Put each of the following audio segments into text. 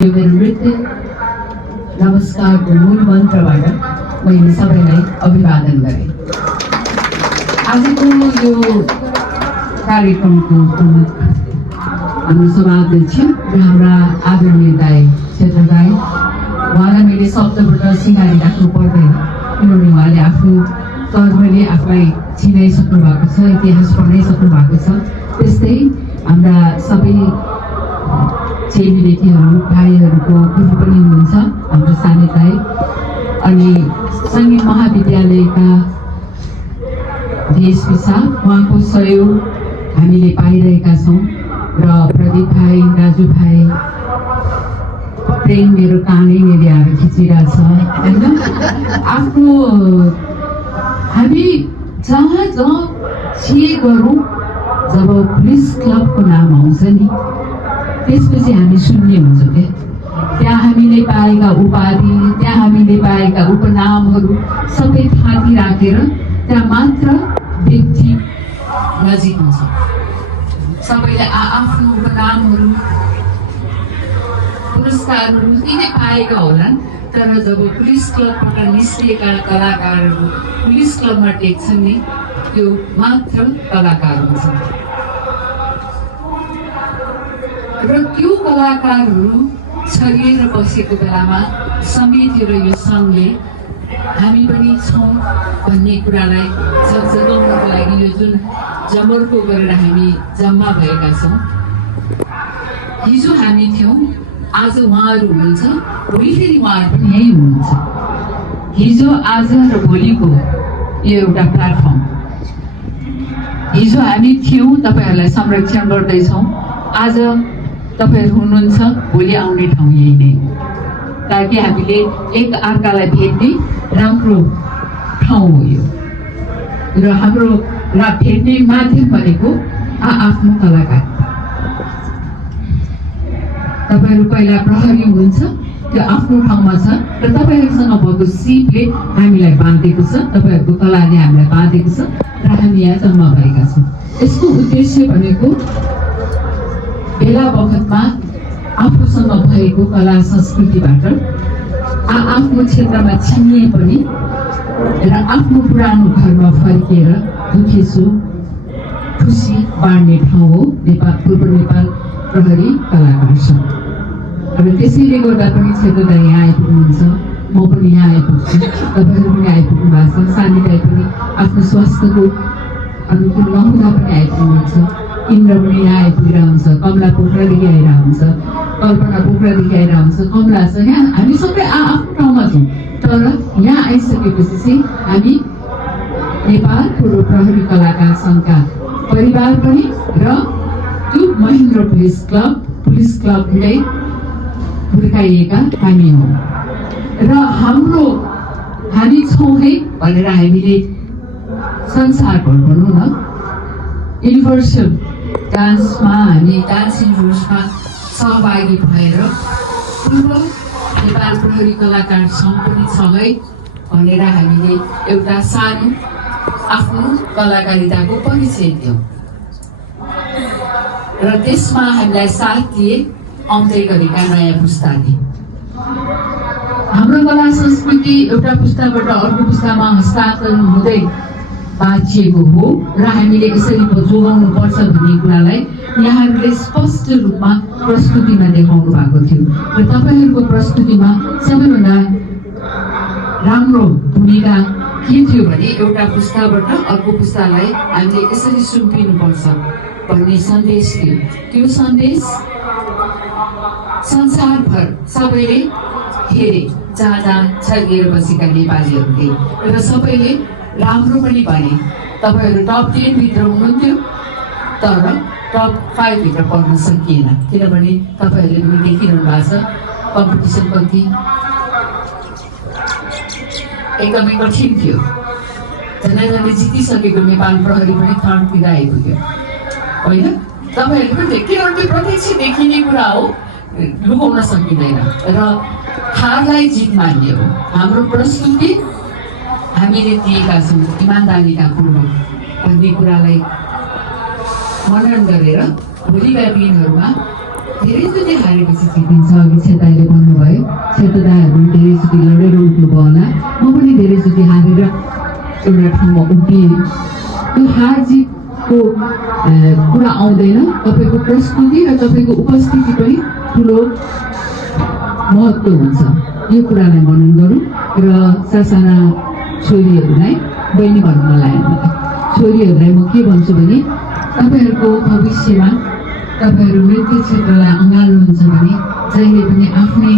यो मेरो नृत्य नमस्कारको मूल मन्त्रबाट मैले सबैलाई अभिवादन गरेँ। आजको यो कार्यक्रमको प्रमुख हाम्रो सभाध्यक्ष र हाम्रा आदरणीय दाइ क्षेत्र दाइ, उहाँलाई मैले शब्दबाट सिँगारी राख्नु पर्दैन किनभने उहाँले आफ्नो कर्मले आफूलाई चिनाइसक्नु भएको छ, इतिहास पढाइसक्नु भएको छ। त्यस्तै हाम्रा सबै चेलीबेटीहरू भाइहरूको गुरु पनि हुनुहुन्छ हाम्रो साने दाइ, अनि सङ्गीत महाविद्यालयका भेषभूषा उहाँको सहयोग हामीले पाइरहेका छौँ। र प्रदीप भाइ, राजु भाइ, प्रेम मेरो कानै ल्याएर खिचिरहेछ होइन। आफ्नो हामी जहाँ जहाँ छिए गरौँ, जब पुलिस क्लबको नाम आउँछ नि त्यसपछि हामी शून्य हुन्छौँ क्या। त्यहाँ हामीले पाएका उपाधि, त्यहाँ हामीले पाएका उपनामहरू सबै थाती राखेर त्यहाँ मात्र व्यक्ति नजिक हुन्छ। सबैले आफ्नो उपनामहरू पुरस्कारहरू यिनै पाएका होलान्, तर जब पुलिस क्लबबाट निस्किएका कलाकारहरू पुलिस क्लबमा टेक्छन् नि त्यो मात्र कलाकार हुन्छ। र त्यो कलाकारहरू छरिएर बसेको बेलामा समिति र यो सङ्घले हामी पनि छौँ भन्ने कुरालाई जगाउनको लागि यो जुन जमर्को गरेर हामी जम्मा भएका छौँ। हिजो हामी थियौँ, आज उहाँहरू हुनुहुन्छ, भोलि फेरि उहाँहरू पनि यहीँ हुनुहुन्छ। हिजो, आज र भोलिको यो एउटा प्लेटफर्म। हिजो हामी थियौँ, तपाईँहरूलाई संरक्षण गर्दैछौँ। आज तपाईँहरू हुनुहुन्छ, भोलि आउने ठाउँ यही नै हो, ताकि हामीले एक अर्कालाई भेट्ने राम्रो ठाउँ हो यो। र हाम्रो भेट्ने माध्यम भनेको आफ्नो कलाकार। तपाईँहरू पहिला प्रहरी हुनुहुन्छ, त्यो आफ्नो ठाउँमा छ र तपाईँहरूसँग भएको सिपले हामीलाई बाँधेको छ, तपाईँहरूको कलाले हामीलाई बाँधेको छ र हामी यहाँ जम्मा भएका छौँ। यसको उद्देश्य भनेको बेला बखतमा आफूसँग भएको कला संस्कृतिबाट आफ्नो क्षेत्रमा छिनिए पनि र आफ्नो पुरानो घरमा फर्किएर दुखेसो खुसी बाँड्ने ठाउँ हो नेपाल, पूर्व नेपाल प्रहरी कलाकार सङ्घ। र त्यसैले गर्दा पनि क्षेत्रदा यहाँ आइपुग्नुहुन्छ, म पनि यहाँ आइपुग्छु, तपाईँहरू पनि आइपुग्नु भएको छ। सानी दाइ पनि आफ्नो स्वास्थ्यको अनुकूल नहुँदा पनि आइपुग्नुहुन्छ, इन्द्र पनि यहाँ आइपुगेर हुन्छ, कमला पोखरादेखि आएर हुन्छ, कल्पना पोखरादेखि आएर हुन्छ, कमला छ। यहाँ हामी सबै आफ्नो ठाउँमा छौँ, तर यहाँ आइसकेपछि चाहिँ हामी नेपाल पूर्व प्रहरी कलाकार सङ्घका परिवार पनि र त्यो महेन्द्र पुलिस क्लबले हुर्काइएका हामी हौँ। र हामी छौँ है भनेर हामीले संसारभर भनौँ न, युनिभर्सल डान्समा हामी डान्स युनिभर्समा सहभागी भएर पूर्व नेपाल प्रहरी कलाकार सङ्घ पनि छ है भनेर हामीले एउटा सानो आफ्नो कलाकारिताको परिचय दियौँ। र त्यसमा हामीलाई साथ दिए आउँदै गरेका नयाँ पुस्ताले। हाम्रो कला संस्कृति एउटा पुस्ताबाट अर्को पुस्तामा हस्तान्तरण हुँदै बाँचिएको हो र हामीले यसरी जोगाउनु पर्छ भन्ने कुरालाई यहाँहरूले स्पष्ट रूपमा प्रस्तुतिमा देखाउनु भएको थियो। र तपाईँहरूको प्रस्तुतिमा सबैभन्दा राम्रो भूमिका के थियो भने एउटा पुस्ताबाट अर्को पुस्तालाई हामीले यसरी सुम्पिनुपर्छ भन्ने सन्देश थियो। त्यो सन्देश संसारभर सबैले हेरे, जहाँ जहाँ छरिएर बसेका नेपालीहरूले, र सबैले राम्रो पनि भने। तपाईँहरू टप 10 भित्र हुनुहुन्थ्यो, तर टप 5 भित्र पर्न सकिएन किनभने तपाईँहरूले पनि देखिरहनु भएको छ कम्पिटिसन कति एकदमै कठिन थियो। झन्डै जितिसकेको नेपाल प्रहरी पनि थर्डतिर आइपुग्यो होइन। तपाईँहरू पनि किनभने प्रत्यक्ष देखिने कुरा हो, लुकाउन सकिँदैन। र हारलाई जित मान्ने हो। हाम्रो प्रस्तुति हामीले दिएका छौँ इमान्दारीतापूर्वक भन्ने कुरालाई मनन गरेर भोलिका दिनहरूमा धेरैचोटि हारेपछि जितिन्छ। अघि छेताले भन्नुभयो, छेता दाईहरू धेरैचोटि लडेर उठ्नुभयो होला, म पनि धेरैचोटि हारेर एउटा ठाउँमा उभिएँ। त्यो हार जितको कुरा आउँदैन, तपाईँको प्रस्तुति र तपाईँको उपस्थिति पनि ठुलो महत्त्व हुन्छ। यो कुरालाई मनन गरौँ र सासाना छोरीहरूलाई बहिनी भन्नु नलाग्यो मलाई, छोरीहरूलाई म के भन्छु भने तपाईँहरूको भविष्यमा तपाईँहरू नृत्य क्षेत्रलाई अँगाल्नुहुन्छ भने जहिले पनि आफ्नै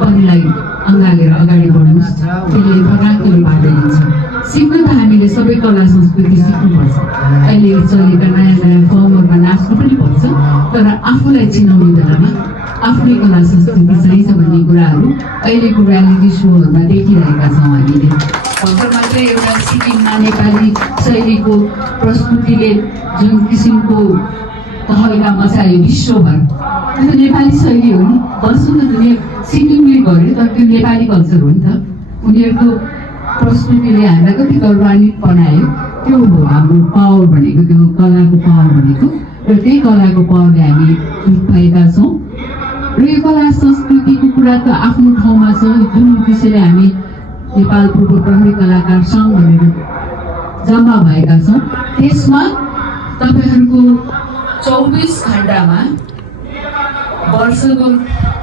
पनिलाई अँगालेर अगाडि बढ्नुहोस्, त्यसले फटाक्लो बाटो दिन्छ। सिक्न त हामीले सबै कला संस्कृति सिक्नुपर्छ, अहिले चलेका नयाँ नयाँ फर्महरूमा नाच्नु पनि पर्छ, तर आफूलाई चिनाउने बेलामा आफ्नै कला संस्कृति चाहिन्छ भन्ने कुराहरू अहिलेको रियालिटी सोहरूमा देखिरहेका छौँ हामीले। भर्खर मात्रै एउटा सिक्किममा नेपाली शैलीको प्रस्तुतिले जुन किसिमको तहल्का मचायो विश्वभर, त्यो नेपाली शैली हो नि, वर्षौँ न दुनियाँ सिक्किमले गर्यो तर त्यो नेपाली कल्चर हो नि त। उनीहरूको प्रस्तुतिले हामीलाई कति गौरवान्वित बनायो, त्यो हो हाम्रो पावर भनेको, त्यो कलाको पावर भनेको। र त्यही कलाको पावरले हामी जित भएका छौँ। र यो कला संस्कृतिको कुरा त आफ्नो ठाउँमा छ, जुन उद्देश्यले हामी नेपाल पूर्व प्रहरी कलाकार सङ्घ भनेर जम्मा भएका छौँ, त्यसमा तपाईँहरूको 24 घन्टामा वर्षको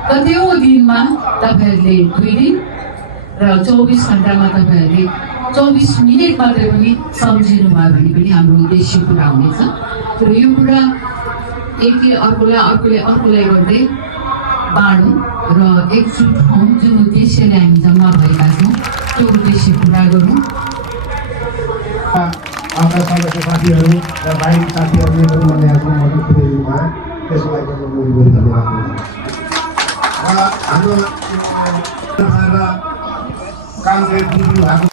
कतिौँ दिनमा तपाईँहरूले 2 दिन र 24 घन्टामा तपाईँहरूले 24 मिनट मात्रै पनि सम्झिनुभयो भने पनि हाम्रो उद्देश्य पुरा हुनेछ। र यो कुरा एकले अर्कोलाई गर्दै बाँडौँ र एकजुट हौँ, जुन उद्देश्यले हामी जम्मा भएका छौँ त्यो उद्देश्य पुरा गरौँ। आफ्ना सदस्य साथीहरू र बाहिरी साथीहरूले पनि मलाई आफ्नो मद्दत पुर्याइदिनु भयो, त्यसको लागि म बहुत धन्यवाद दिन्छु। हाम्रो काम दिनु भएको